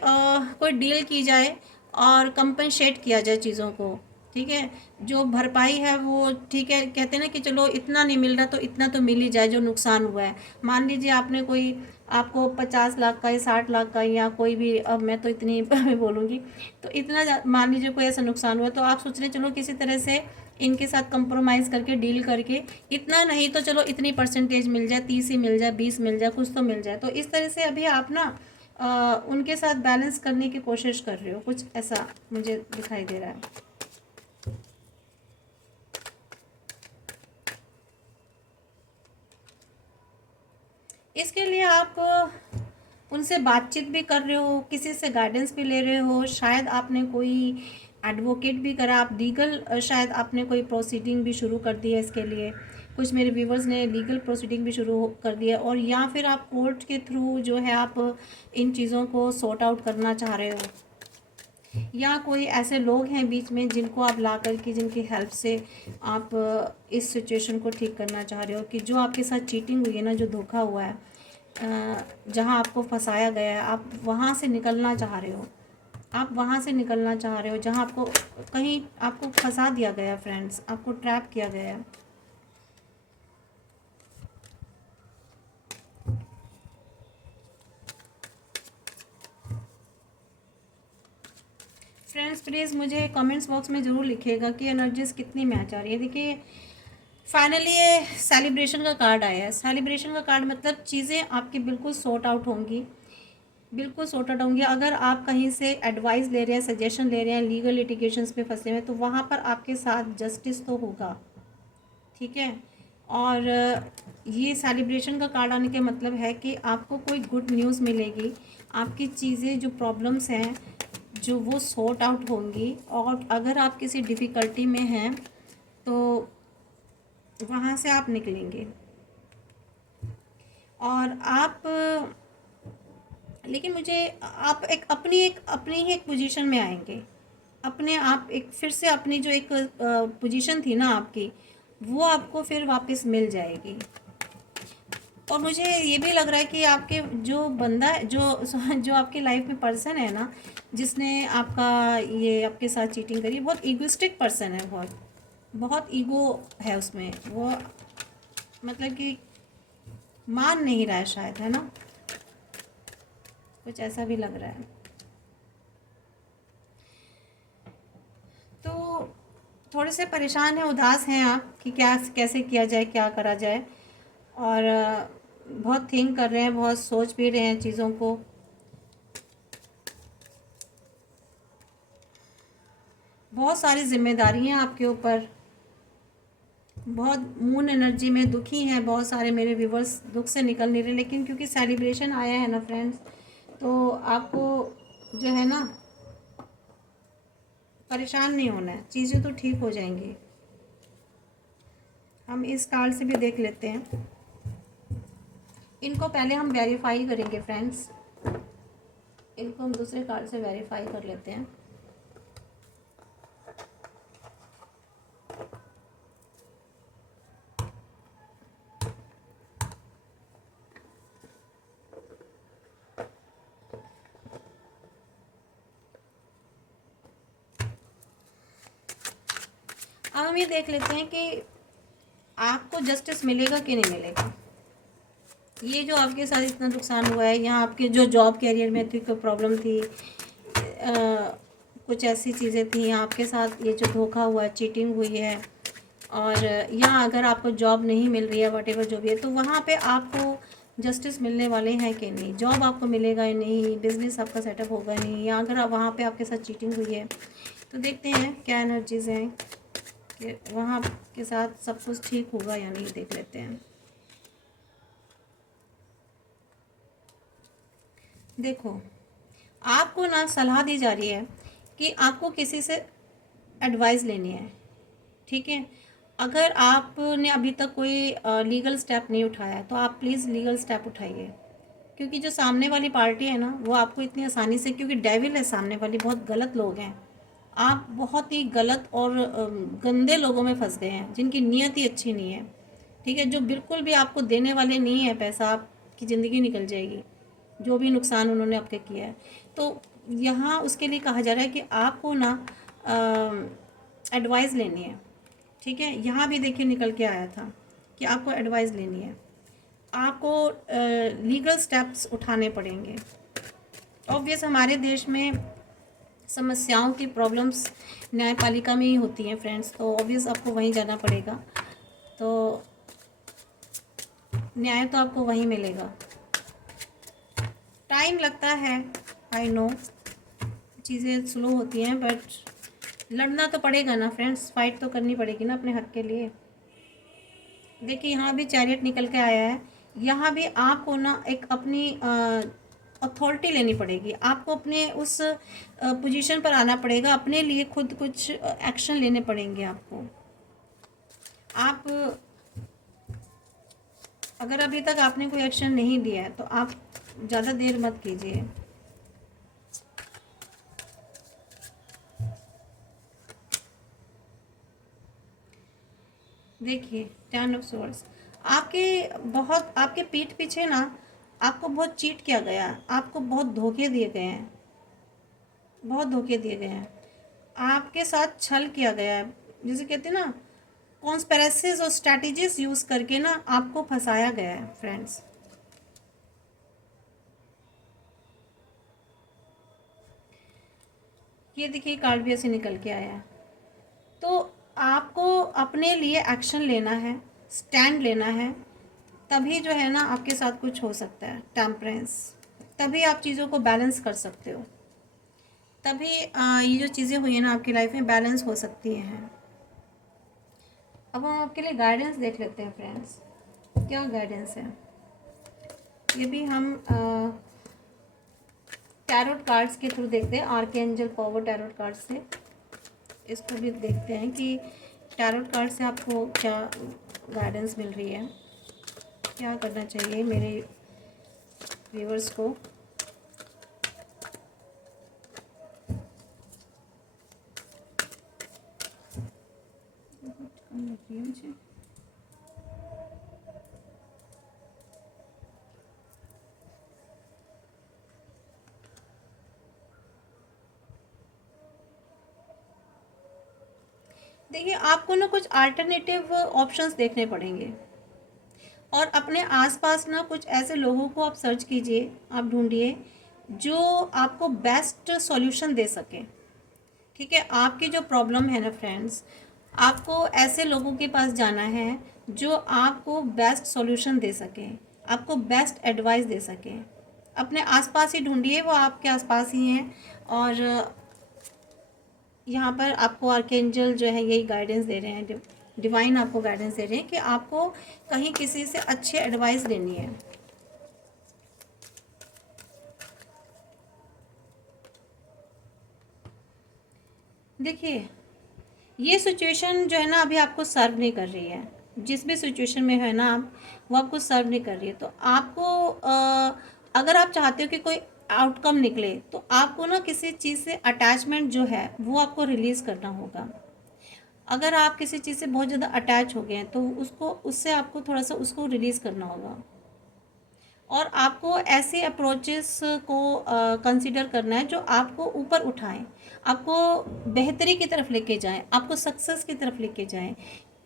कोई डील की जाए और कंपनसेट किया जाए चीज़ों को, ठीक है। जो भरपाई है वो, ठीक है, कहते हैं ना कि चलो इतना नहीं मिल रहा तो इतना तो मिल ही जाए, जो नुकसान हुआ है। मान लीजिए आपने कोई, आपको 50 लाख का या 60 लाख का, या कोई भी, अब मैं तो इतनी बोलूँगी, तो इतना मान लीजिए कोई ऐसा नुकसान हुआ, तो आप सोच रहे चलो किसी तरह से इनके साथ कंप्रोमाइज़ करके डील करके, इतना नहीं तो चलो इतनी परसेंटेज मिल जाए, 30 ही मिल जाए, 20 मिल जाए, कुछ तो मिल जाए। तो इस तरह से अभी आप ना उनके साथ बैलेंस करने की कोशिश कर रहे हो, कुछ ऐसा मुझे दिखाई दे रहा है। इसके लिए आप उनसे बातचीत भी कर रहे हो, किसी से गाइडेंस भी ले रहे हो, शायद आपने कोई एडवोकेट भी करा, आप लीगल, शायद आपने कोई प्रोसीडिंग भी शुरू कर दी है इसके लिए। कुछ मेरे व्यूवर्स ने लीगल प्रोसीडिंग भी शुरू कर दिया, और या फिर आप कोर्ट के थ्रू जो है आप इन चीज़ों को सॉर्ट आउट करना चाह रहे हो, या कोई ऐसे लोग हैं बीच में जिनको आप ला करके, जिनकी हेल्प से आप इस सिचुएशन को ठीक करना चाह रहे हो, कि जो आपके साथ चीटिंग हुई है ना, जो धोखा हुआ है, जहाँ आपको फंसाया गया है, आप वहाँ से निकलना चाह रहे हो। आप वहाँ से निकलना चाह रहे हो जहाँ आपको कहीं आपको फंसा दिया गया है, फ्रेंड्स, आपको ट्रैप किया गया है। फ्रेंड्स, प्लीज़ मुझे कमेंट्स बॉक्स में ज़रूर लिखिएगा कि एनर्जीज कितनी मैच आ रही है। देखिए, फाइनली ये सेलिब्रेशन का कार्ड आया है। सेलिब्रेशन का कार्ड मतलब चीज़ें आपकी बिल्कुल सॉर्ट आउट होंगी, बिल्कुल सॉर्ट आउट होंगी। अगर आप कहीं से एडवाइस ले रहे हैं, सजेशन ले रहे हैं, लीगल लिटिगेशंस पे फंसे हुए हैं, तो वहाँ पर आपके साथ जस्टिस तो होगा, ठीक है। और ये सेलिब्रेशन का कार्ड आने का मतलब है कि आपको कोई गुड न्यूज़ मिलेगी, आपकी चीज़ें जो प्रॉब्लम्स हैं जो वो सॉर्ट आउट होंगी, और अगर आप किसी डिफ़िकल्टी में हैं तो वहाँ से आप निकलेंगे। और आप, लेकिन मुझे, आप एक अपनी ही एक पोजीशन में आएंगे, अपने आप एक फिर से अपनी जो एक पोजीशन थी ना आपकी, वो आपको फिर वापस मिल जाएगी। और मुझे ये भी लग रहा है कि आपके जो बंदा है, जो आपके लाइफ में पर्सन है ना, जिसने आपका ये आपके साथ चीटिंग करी, बहुत ईगोइस्टिक पर्सन है, बहुत बहुत ईगो है उसमें, वो मतलब कि मान नहीं रहा है शायद, है ना, कुछ ऐसा भी लग रहा है। तो थोड़े से परेशान हैं, उदास हैं आप कि क्या कैसे किया जाए, क्या करा जाए, और बहुत थिंक कर रहे हैं, बहुत सोच भी रहे हैं चीज़ों को। बहुत सारी जिम्मेदारियां आपके ऊपर, बहुत मून एनर्जी में दुखी हैं बहुत सारे मेरे व्यूवर्स, दुख से निकल नहीं रहे। लेकिन क्योंकि सेलिब्रेशन आया है ना फ्रेंड्स, तो आपको जो है ना परेशान नहीं होना है, चीज़ें तो ठीक हो जाएंगी। हम इस कार्ड से भी देख लेते हैं। इनको पहले हम वेरीफाई करेंगे फ्रेंड्स, इनको हम दूसरे कार्ड से वेरीफाई कर लेते हैं। अब हम ये देख लेते हैं कि आपको जस्टिस मिलेगा कि नहीं मिलेगा। ये जो आपके साथ इतना नुकसान हुआ है, यहाँ आपके जो जॉब कैरियर में थी कोई प्रॉब्लम थी, कुछ ऐसी चीज़ें थी, यहाँ आपके साथ ये जो धोखा हुआ, चीटिंग हुई है, और यहाँ अगर आपको जॉब नहीं मिल रही है, वटेवर जो भी है, तो वहाँ पे आपको जस्टिस मिलने वाले हैं कि नहीं, जॉब आपको मिलेगा या नहीं, बिजनेस आपका सेटअप होगा नहीं, या अगर आप वहाँ पे आपके साथ चीटिंग हुई है। तो देखते हैं क्या एनर्जीज़ हैं कि वहाँ के साथ सब कुछ ठीक होगा या नहीं, देख लेते हैं। देखो, आपको ना सलाह दी जा रही है कि आपको किसी से एडवाइस लेनी है, ठीक है। अगर आपने अभी तक कोई लीगल स्टेप नहीं उठाया है तो आप प्लीज़ लीगल स्टेप उठाइए, क्योंकि जो सामने वाली पार्टी है ना वो आपको इतनी आसानी से, क्योंकि डेविल है सामने वाली, बहुत गलत लोग हैं, आप बहुत ही गलत और गंदे लोगों में फंस गए हैं जिनकी नीयत ही अच्छी नहीं है, ठीक है, जो बिल्कुल भी आपको देने वाले नहीं है पैसा, आपकी ज़िंदगी निकल जाएगी जो भी नुकसान उन्होंने आपके किया है। तो यहाँ उसके लिए कहा जा रहा है कि आपको ना एडवाइस लेनी है, ठीक है। यहाँ भी देखिए निकल के आया था कि आपको एडवाइस लेनी है, आपको लीगल स्टेप्स उठाने पड़ेंगे। ऑब्वियस हमारे देश में समस्याओं की प्रॉब्लम्स न्यायपालिका में ही होती हैं फ्रेंड्स, तो ऑब्वियस आपको वहीं जाना पड़ेगा, तो न्याय तो आपको वहीं मिलेगा। टाइम लगता है, आई नो चीज़ें स्लो होती हैं, बट लड़ना तो पड़ेगा ना फ्रेंड्स, फाइट तो करनी पड़ेगी ना अपने हक के लिए। देखिए यहाँ भी चैरियट निकल के आया है, यहाँ भी आपको ना एक अपनी अथॉरिटी लेनी पड़ेगी, आपको अपने उस पोजीशन पर आना पड़ेगा, अपने लिए खुद कुछ एक्शन लेने पड़ेंगे आपको। आप अगर अभी तक आपने कोई एक्शन नहीं लिया है तो आप ज़्यादा देर मत कीजिए। देखिए 10 ऑफ स्वॉर्ड्स, आपके पीठ पीछे ना आपको बहुत चीट किया गया, आपको बहुत धोखे दिए गए हैं, बहुत धोखे दिए गए हैं, आपके साथ छल किया गया है, जिसे कहते हैं ना कॉन्स्पिरेसीज और स्ट्रैटेजीज यूज़ करके ना आपको फंसाया गया है फ्रेंड्स। ये देखिए कार्ड भी ऐसे निकल के आया है, तो आपको अपने लिए एक्शन लेना है, स्टैंड लेना है, तभी जो है ना आपके साथ कुछ हो सकता है। टेम्परेंस, तभी आप चीज़ों को बैलेंस कर सकते हो, तभी ये जो चीज़ें हुई हैं ना आपकी लाइफ में बैलेंस हो सकती हैं। अब हम आपके लिए गाइडेंस देख लेते हैं फ्रेंड्स, क्या गाइडेंस है। ये भी हम टैरोट कार्ड्स के थ्रू देखते हैं, आर्कएंजल पावर टैरोट कार्ड से इसको भी देखते हैं कि टैरोट कार्ड से आपको क्या गाइडेंस मिल रही है, क्या करना चाहिए मेरे व्यूअर्स को। देखिए आपको ना कुछ अल्टरनेटिव ऑप्शंस देखने पड़ेंगे, और अपने आसपास ना कुछ ऐसे लोगों को आप सर्च कीजिए, आप ढूंढिए जो आपको बेस्ट सॉल्यूशन दे सके, ठीक है। आपकी जो प्रॉब्लम है ना फ्रेंड्स, आपको ऐसे लोगों के पास जाना है जो आपको बेस्ट सॉल्यूशन दे सके, आपको बेस्ट एडवाइस दे सके। अपने आसपास ही ढूंढिए, वो आपके आसपास ही हैं, और यहाँ पर आपको आर्कएंजल जो है यही गाइडेंस दे रहे हैं, डिवाइन आपको गाइडेंस दे रहे हैं कि आपको कहीं किसी से अच्छी एडवाइस लेनी है। देखिए ये सिचुएशन जो है ना अभी आपको सर्व नहीं कर रही है, जिस भी सिचुएशन में है ना आप, वो आपको सर्व नहीं कर रही है। तो आपको अगर आप चाहते हो कि कोई आउटकम निकले, तो आपको ना किसी चीज़ से अटैचमेंट जो है वो आपको रिलीज़ करना होगा। अगर आप किसी चीज़ से बहुत ज़्यादा अटैच हो गए हैं, तो उसको उससे आपको थोड़ा सा उसको रिलीज़ करना होगा। और आपको ऐसे अप्रोचेस को कंसीडर करना है जो आपको ऊपर उठाएं, आपको बेहतरी की तरफ लेके जाएं, आपको सक्सेस की तरफ लेके जाएं।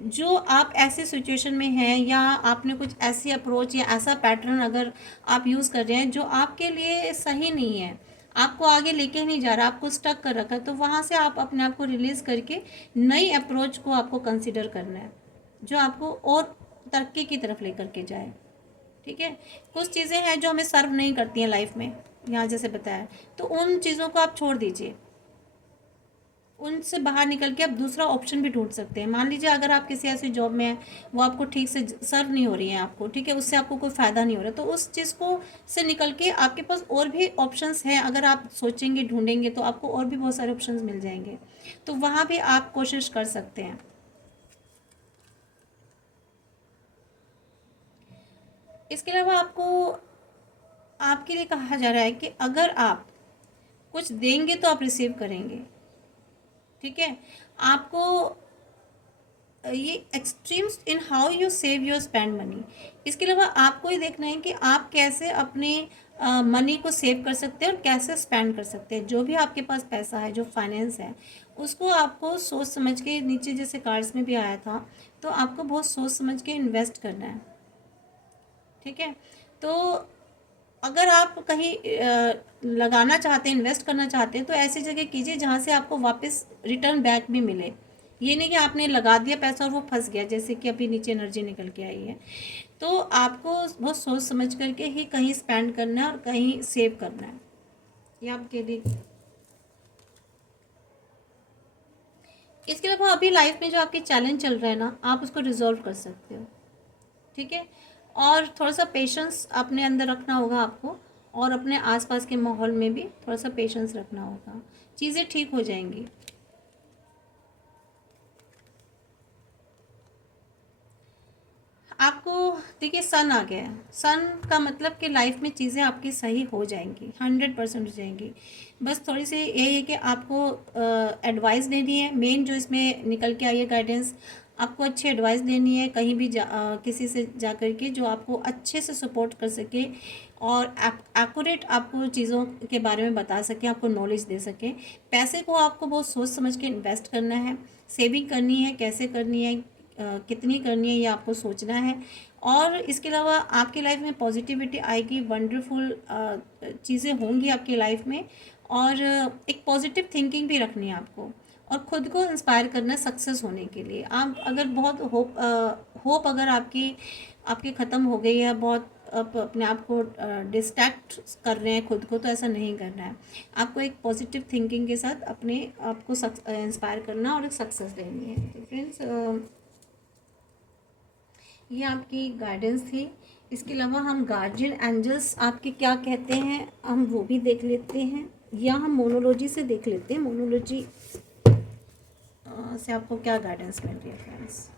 जो आप ऐसी सिचुएशन में हैं, या आपने कुछ ऐसी अप्रोच या ऐसा पैटर्न अगर आप यूज़ कर रहे हैं जो आपके लिए सही नहीं है, आपको आगे लेके नहीं जा रहा, आपको स्टक कर रखा है, तो वहाँ से आप अपने आप को रिलीज़ करके नई अप्रोच को आपको कंसीडर करना है, जो आपको और तरक्की की तरफ लेकर के जाए। ठीक है। कुछ चीज़ें हैं जो हमें सर्व नहीं करती हैं लाइफ में, यहाँ जैसे बताया, तो उन चीज़ों को आप छोड़ दीजिए। उनसे बाहर निकल के आप दूसरा ऑप्शन भी ढूंढ सकते हैं। मान लीजिए अगर आप किसी ऐसी जॉब में हैं, वो आपको ठीक से सर्व नहीं हो रही है आपको, ठीक है, उससे आपको कोई फ़ायदा नहीं हो रहा, तो उस चीज़ को से निकल के आपके पास और भी ऑप्शंस हैं। अगर आप सोचेंगे, ढूंढेंगे, तो आपको और भी बहुत सारे ऑप्शंस मिल जाएंगे। तो वहाँ भी आप कोशिश कर सकते हैं। इसके अलावा आपको, आपके लिए कहा जा रहा है कि अगर आप कुछ देंगे तो आप रिसीव करेंगे। ठीक है। आपको ये extremes in how you save your spend money. इसके अलावा आपको ये देखना है कि आप कैसे अपने मनी को सेव कर सकते हैं और कैसे स्पेंड कर सकते हैं। जो भी आपके पास पैसा है, जो फाइनेंस है, उसको आपको सोच समझ के, नीचे जैसे कार्ड्स में भी आया था, तो आपको बहुत सोच समझ के इन्वेस्ट करना है। ठीक है। तो अगर आप कहीं लगाना चाहते हैं, इन्वेस्ट करना चाहते हैं, तो ऐसी जगह कीजिए जहाँ से आपको वापस रिटर्न बैक भी मिले। ये नहीं कि आपने लगा दिया पैसा और वो फंस गया, जैसे कि अभी नीचे एनर्जी निकल के आई है। तो आपको बहुत सोच समझ करके ही कहीं स्पेंड करना है और कहीं सेव करना है। ये आपके लिए। इसके अलावा अभी लाइफ में जो आपके चैलेंज चल रहे हैं ना, आप उसको रिजॉल्व कर सकते हो। ठीक है। और थोड़ा सा पेशेंस अपने अंदर रखना होगा आपको, और अपने आसपास के माहौल में भी थोड़ा सा पेशेंस रखना होगा। चीज़ें ठीक हो जाएंगी। आपको देखिए, सन आ गया है। सन का मतलब कि लाइफ में चीज़ें आपकी सही हो जाएंगी, 100% हो जाएंगी। बस थोड़ी सी यही है कि आपको एडवाइस देनी है। मेन जो इसमें निकल के आई है गाइडेंस, आपको अच्छी एडवाइस देनी है, कहीं भी किसी से जा कर के जो आपको अच्छे से सपोर्ट कर सके और एक्यूरेट आपको चीज़ों के बारे में बता सके, आपको नॉलेज दे सके। पैसे को आपको बहुत सोच समझ के इन्वेस्ट करना है। सेविंग करनी है, कैसे करनी है, कितनी करनी है, ये आपको सोचना है। और इसके अलावा आपकी लाइफ में पॉजिटिविटी आएगी, वंडरफुल चीज़ें होंगी आपकी लाइफ में। और एक पॉजिटिव थिंकिंग भी रखनी है आपको, और ख़ुद को इंस्पायर करना है सक्सेस होने के लिए। आप अगर बहुत होप अगर आपकी ख़त्म हो गई है, बहुत आप अपने आप को डिस्ट्रैक्ट कर रहे हैं खुद को, तो ऐसा नहीं करना है। आपको एक पॉजिटिव थिंकिंग के साथ अपने आप को इंस्पायर करना और एक सक्सेस लेनी है। तो फ्रेंड्स, ये आपकी गाइडेंस थी। इसके अलावा हम गार्जियन एंजल्स आपके क्या कहते हैं, हम वो भी देख लेते हैं, या हम मोनोलॉजी से देख लेते हैं। मोनोलॉजी से आपको क्या गाइडेंस मिल रही है फ्रेंड्स।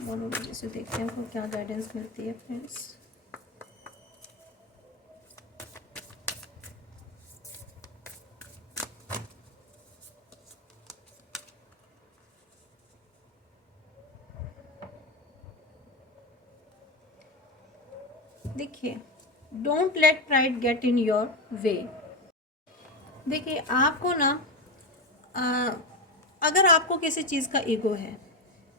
मोनोलॉजी से देखते हैं आपको क्या गाइडेंस मिलती है फ्रेंड्स। देखिए, don't let pride get in your way. देखिए, आपको ना अगर आपको किसी चीज़ का ईगो है,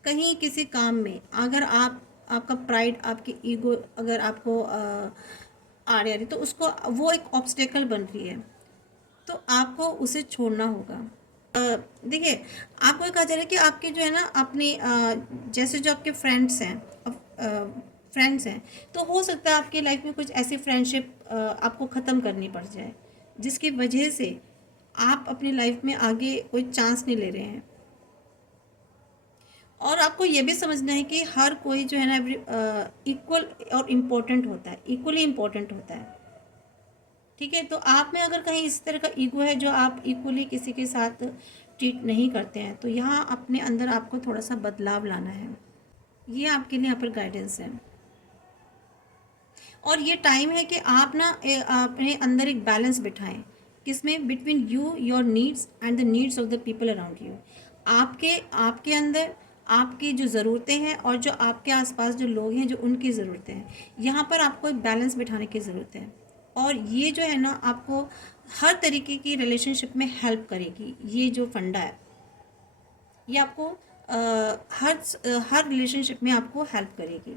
कहीं किसी काम में, अगर आपका प्राइड, आपकी ईगो अगर आपको आ रही है, तो उसको वो एक ऑब्स्टेकल बन रही है, तो आपको उसे छोड़ना होगा। देखिए, आपको ये कहा जा रहा है कि आपके जो है ना अपने जैसे जो आपके फ्रेंड्स हैं, तो हो सकता है आपकी लाइफ में कुछ ऐसी फ्रेंडशिप आपको ख़त्म करनी पड़ जाए, जिसकी वजह से आप अपनी लाइफ में आगे कोई चांस नहीं ले रहे हैं। और आपको ये भी समझना है कि हर कोई जो है ना इक्वल और इम्पोर्टेंट होता है, इक्वली इम्पोर्टेंट होता है। ठीक है, तो आप में अगर कहीं इस तरह का ईगो है जो आप इक्वली किसी के साथ ट्रीट नहीं करते हैं, तो यहाँ अपने अंदर आपको थोड़ा सा बदलाव लाना है। ये आपके लिए यहाँ पर गाइडेंस है। और ये टाइम है कि आप ना अपने अंदर एक बैलेंस बिठाएं, किसमें, between you, your needs and the needs of the people around you. आपके आपके अंदर आपकी जो ज़रूरतें हैं और जो आपके आसपास जो लोग हैं जो उनकी ज़रूरतें हैं, यहाँ पर आपको एक बैलेंस बिठाने की ज़रूरत है। और ये जो है ना आपको हर तरीके की रिलेशनशिप में हेल्प करेगी। ये जो फंडा है ये आपको हर रिलेशनशिप में आपको हेल्प करेगी।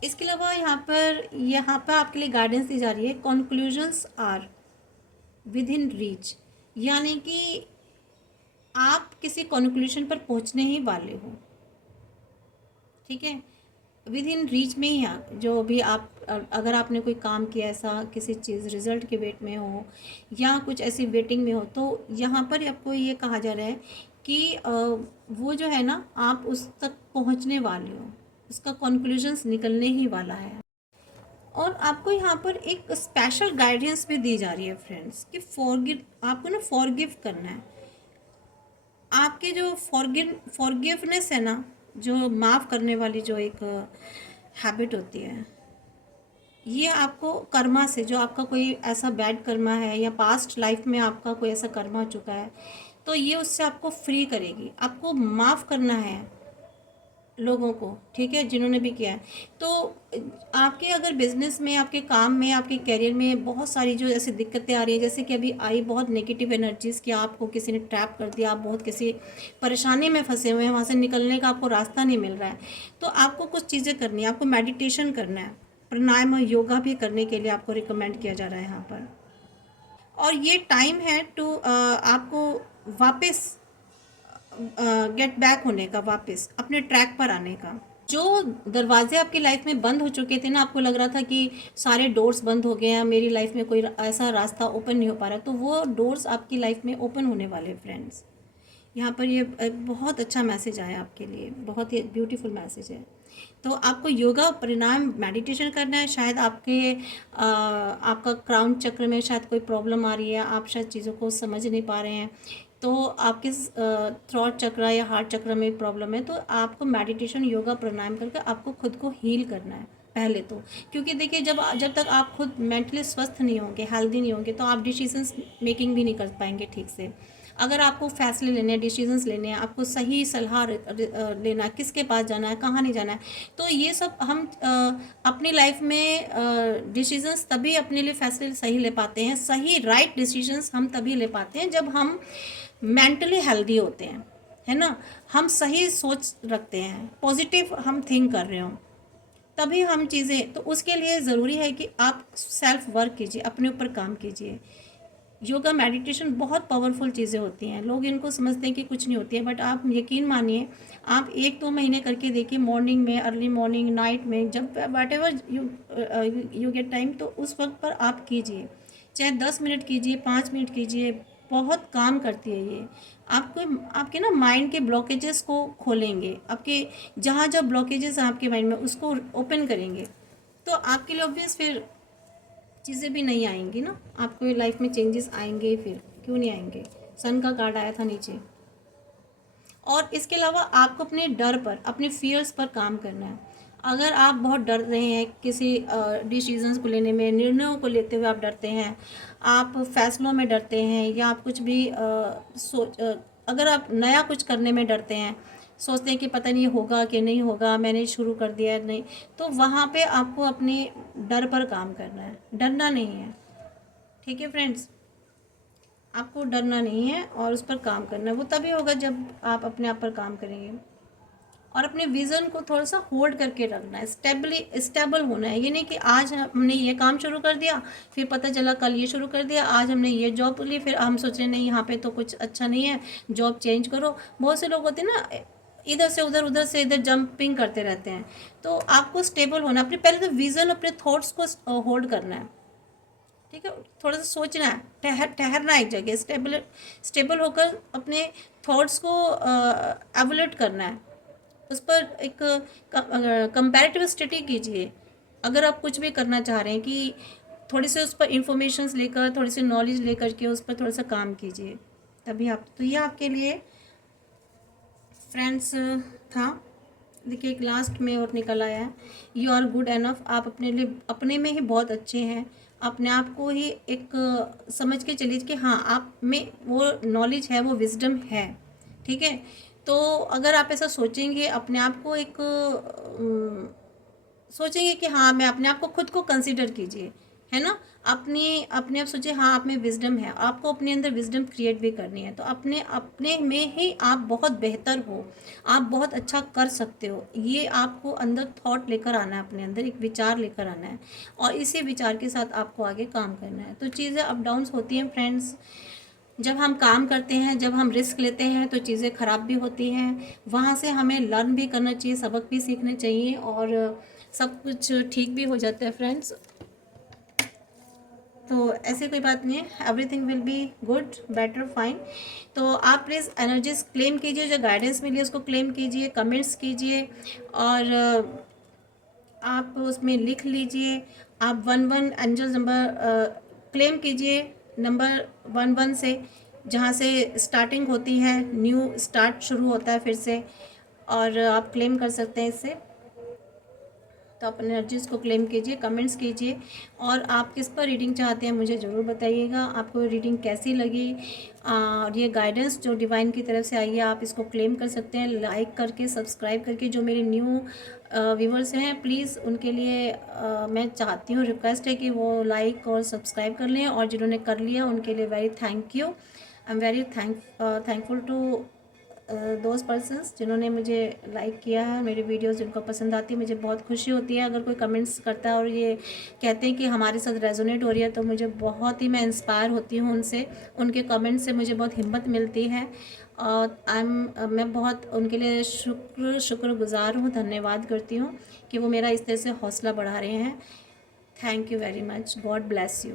इसके अलावा यहाँ पर आपके लिए गाइडेंस दी जा रही है, conclusions are within reach, यानी कि आप किसी कंक्लूजन पर पहुंचने ही वाले हो। ठीक है, विद इन रीच में ही जो भी आप अगर आपने कोई काम किया ऐसा किसी चीज़ रिजल्ट के वेट में हो या कुछ ऐसी वेटिंग में हो, तो यहाँ पर आपको ये कहा जा रहा है कि वो जो है ना आप उस तक पहुँचने वाले हो, उसका कंक्लूजन्स निकलने ही वाला है। और आपको यहाँ पर एक स्पेशल गाइडेंस भी दी जा रही है फ्रेंड्स कि आपको ना फॉरगिव करना है। आपके जो फॉरगिवनेस है ना, जो माफ़ करने वाली जो एक हैबिट होती है, ये आपको कर्मा से, जो आपका कोई ऐसा बैड कर्मा है या पास्ट लाइफ में आपका कोई ऐसा कर्मा हो चुका है, तो ये उससे आपको फ्री करेगी। आपको माफ़ करना है लोगों को, ठीक है, जिन्होंने भी किया है। तो आपके अगर बिजनेस में, आपके काम में, आपके करियर में बहुत सारी जो ऐसी दिक्कतें आ रही है, जैसे कि अभी आई बहुत नेगेटिव एनर्जीज़ कि आपको किसी ने ट्रैप कर दिया, आप बहुत किसी परेशानी में फंसे हुए हैं, वहाँ से निकलने का आपको रास्ता नहीं मिल रहा है, तो आपको कुछ चीज़ें करनी है। आपको मेडिटेशन करना है, प्राणायाम और योगा भी करने के लिए आपको रिकमेंड किया जा रहा है यहाँ पर। और ये टाइम है टू आपको वापस गेट बैक होने का, वापस अपने ट्रैक पर आने का। जो दरवाजे आपकी लाइफ में बंद हो चुके थे ना, आपको लग रहा था कि सारे डोर्स बंद हो गए हैं, मेरी लाइफ में कोई ऐसा रास्ता ओपन नहीं हो पा रहा, तो वो डोर्स आपकी लाइफ में ओपन होने वाले फ्रेंड्स। यहाँ पर ये एक बहुत अच्छा मैसेज आया आपके लिए, बहुत ही ब्यूटीफुल मैसेज है। तो आपको योगा, प्राणायाम, मेडिटेशन करना है। शायद आपका क्राउन चक्र में शायद कोई प्रॉब्लम आ रही है, आप शायद चीज़ों को समझ नहीं पा रहे हैं, तो आपके थ्रॉट चक्र या हार्ट चक्र में प्रॉब्लम है, तो आपको मेडिटेशन, योगा, प्राणायाम करके आपको खुद को हील करना है पहले तो। क्योंकि देखिए जब तक आप खुद मेंटली स्वस्थ नहीं होंगे, हेल्दी नहीं होंगे, तो आप डिसीजंस मेकिंग भी नहीं कर पाएंगे ठीक से। अगर आपको फैसले लेने हैं, डिसीजंस लेने हैं, आपको सही सलाह लेना है, किसके पास जाना है, कहाँ नहीं जाना है, तो ये सब हम अपनी लाइफ में डिसीजंस तभी अपने लिए फैसले सही ले पाते हैं, सही राइट डिसीजंस हम तभी ले पाते हैं जब हम मेंटली हेल्दी होते हैं, है ना, हम सही सोच रखते हैं, पॉजिटिव हम थिंक कर रहे हो, तभी हम चीज़ें, तो उसके लिए ज़रूरी है कि आप सेल्फ वर्क कीजिए, अपने ऊपर काम कीजिए। योगा, मेडिटेशन बहुत पावरफुल चीज़ें होती हैं, लोग इनको समझते हैं कि कुछ नहीं होती है, बट आप यकीन मानिए, आप 1-2 महीने करके देखिए, मॉर्निंग में, अर्ली मॉर्निंग, नाइट में, जब what ever you get time, तो उस वक्त पर आप कीजिए, चाहे 10 मिनट कीजिए, 5 मिनट कीजिए, बहुत काम करती है ये। आपको आपके ना माइंड के ब्लॉकेजेस को खोलेंगे, आपके जहाँ जहाँ ब्लॉकेजेस हैं आपके माइंड में, उसको ओपन करेंगे, तो आपके लिए ऑब्वियस फिर चीज़ें भी नहीं आएंगी ना, आपको लाइफ में चेंजेस आएंगे ही, फिर क्यों नहीं आएंगे। सन का कार्ड आया था नीचे। और इसके अलावा आपको अपने डर पर, अपने फियर्स पर काम करना है। अगर आप बहुत डर रहे हैं किसी डिसीजंस को लेने में, निर्णयों को लेते हुए आप डरते हैं, आप फैसलों में डरते हैं, या आप कुछ भी अगर आप नया कुछ करने में डरते हैं, सोचते हैं कि पता नहीं होगा कि नहीं होगा, मैंने शुरू कर दिया है नहीं, तो वहाँ पे आपको अपने डर पर काम करना है, डरना नहीं है। ठीक है फ्रेंड्स, आपको डरना नहीं है और उस पर काम करना है। वो तभी होगा जब आप अपने आप पर काम करेंगे। और अपने विज़न को थोड़ा सा होल्ड करके रखना है, स्टेबल होना है। ये नहीं कि आज हमने ये काम शुरू कर दिया, फिर पता चला कल ये शुरू कर दिया, आज हमने ये जॉब ली, फिर हम सोचे नहीं यहाँ पे तो कुछ अच्छा नहीं है, जॉब चेंज करो। बहुत से लोग होते हैं ना, इधर से उधर, उधर से इधर जंपिंग करते रहते हैं। तो आपको स्टेबल होना, अपने पहले तो विज़न, अपने थॉट्स को होल्ड करना है। ठीक है, थोड़ा सा सोचना है, ठहरना एक जगह, स्टेबल होकर अपने थॉट्स को एवोल्यूट करना है, उस पर एक कंपैरेटिव स्टडी कीजिए। अगर आप कुछ भी करना चाह रहे हैं कि थोड़ी सी उस पर इंफॉर्मेशंस लेकर, थोड़ी सी नॉलेज लेकर के उस पर थोड़ा सा काम कीजिए, तभी आप, तो ये आपके लिए फ्रेंड्स था। देखिए एक लास्ट में और निकल आया है, यू आर गुड एनफ, आप अपने लिए, अपने में ही बहुत अच्छे हैं। अपने आप को ही एक समझ के चलिए कि हाँ, आप में वो नॉलेज है, वो विजडम है, ठीक है। तो अगर आप ऐसा सोचेंगे, अपने आप को एक सोचेंगे कि हाँ, मैं अपने आप को, खुद को कंसीडर कीजिए, है ना। अपने आप सोचिए हाँ, आप में विजडम है, आपको अपने अंदर विजडम क्रिएट भी करनी है, तो अपने अपने में ही आप बहुत बेहतर हो, आप बहुत अच्छा कर सकते हो, ये आपको अंदर थॉट लेकर आना है, अपने अंदर एक विचार लेकर आना है, और इसी विचार के साथ आपको आगे काम करना है। तो चीज़ें अप डाउन्स होती हैं फ्रेंड्स, जब हम काम करते हैं, जब हम रिस्क लेते हैं तो चीज़ें ख़राब भी होती हैं, वहाँ से हमें लर्न भी करना चाहिए, सबक भी सीखने चाहिए, और सब कुछ ठीक भी हो जाता है फ्रेंड्स। तो ऐसी कोई बात नहीं है, everything will be good, better, fine. तो आप प्लीज़ एनर्जीज क्लेम कीजिए, जो गाइडेंस मिली उसको क्लेम कीजिए, कमेंट्स कीजिए, और आप उसमें लिख लीजिए, आप 11 एंजल नंबर क्लेम कीजिए, नंबर 11 से, जहाँ से स्टार्टिंग होती है, न्यू स्टार्ट शुरू होता है फिर से, और आप क्लेम कर सकते हैं इससे। तो आप एनर्जीज़ को क्लेम कीजिए, कमेंट्स कीजिए, और आप किस पर रीडिंग चाहते हैं मुझे ज़रूर बताइएगा, आपको रीडिंग कैसी लगी। और ये गाइडेंस जो डिवाइन की तरफ से आई है, आप इसको क्लेम कर सकते हैं लाइक करके, सब्सक्राइब करके। जो मेरे न्यू व्यूवर्स हैं, प्लीज़ उनके लिए मैं चाहती हूँ, रिक्वेस्ट है कि वो लाइक और सब्सक्राइब कर लें, और जिन्होंने कर लिया उनके लिए very thank you. I am very thankful to those persons जिन्होंने मुझे लाइक किया है, मेरी वीडियोस जिनको पसंद आती है। मुझे बहुत खुशी होती है अगर कोई कमेंट्स करता है और ये कहते हैं कि हमारे साथ रेजोनेट हो रही है, तो मुझे बहुत ही, मैं इंस्पायर होती हूँ उनसे, उनके कमेंट से मुझे बहुत हिम्मत मिलती है, और मैं बहुत उनके लिए शुक्रगुजार हूँ, धन्यवाद करती हूँ कि वो मेरा इस तरह से हौसला बढ़ा रहे हैं। Thank you very much, God bless you.